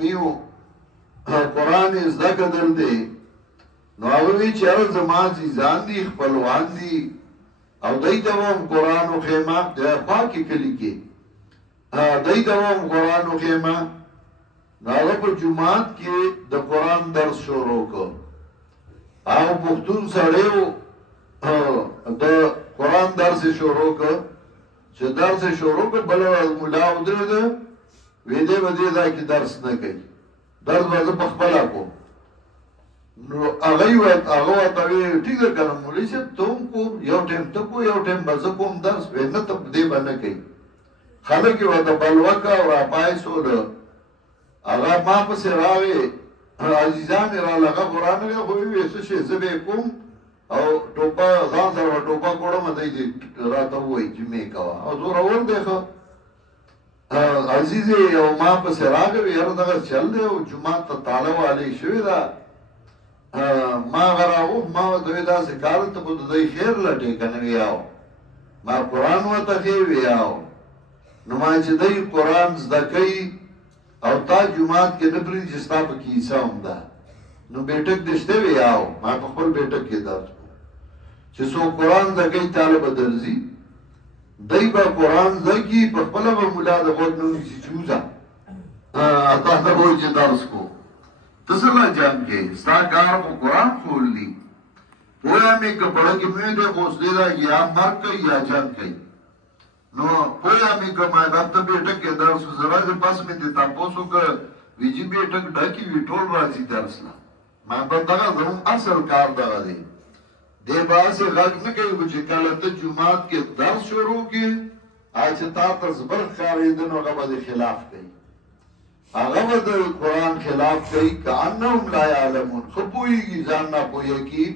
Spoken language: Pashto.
میو قرآن زده کدل دی نو هغوی چې هغه زما عزیزان دي خپلوان دي او دی ته هم قرآن وښیمه د خوا کې کلي کې دی ته هم قرآن وښیمه نو هغه په جومات کې د قرآن درس شروع کړ هغه پښتون سړی و د قرآن درس شروع کړ چې درس شروع کړ بله ملا ودرېده وی دی به دې ځای کې درس نه کوي درس به زه پخپله کوم نو هغه ورته وی ټیک ده که نه مولوي صاحب ته هم کوم یو ټایم ته کوو یو ټایم به زه کوم درس وی نه ته دې به نه کوي خلک یې ورته بلوه کړه او راپایسوله هغه ما پسې راغې عزیزان یې راله هغه قرآن وی خو وی څه شی زه به یې کوم او ټوپه ځان سره به ټوپه کوړم دی دې راته ووایي چې مې کوه او زورور دی ښه عزیز یو ما پسې راغی وی یاره دغه چل دی او جومات ته تاله والی شوې ده ما هغه راوغ ما ورته وی داسې کار ته خو د دوی خیر لټې که نه ویاو ما قرآن ورته ښې ویاو نو ما چې دی قرآن زده کوي او تا جومات کې نه پرېږدي چې ستا پکې عیسه هم ده نو بیټک دې شته ویاو ما په خپل بیټک کې درس چې څوک قرآن زده کوي تاله به درځي دی با قرآن زکی پا خپلا با ملا دا خود نونیسی چوزا اتا تا بوئی چه درس کو تسلا جان کے ستا کار کو قرآن خول لی پویا میں کپڑا کی میدے خوصلے دا یا مر کئی یا جان کئی نو پویا میں کمائی بابتا بیٹک کے درس زرا سے پاس میں دیتا پوسو که ویجی بیٹک ڈاکی وی ٹول رازی درس لا میں بندگا زمون اصل کار دغا دی دی باسی غږ نه کوي خو چې کله ته جومات کې درس شروع کړي چې تا ته زبر ښکارېده نو هغه به د خلاف کوي هغه به د قرآن خلاف کوي کانهم لا یعلمون ښه پوهېږي ځان ناپوهه کي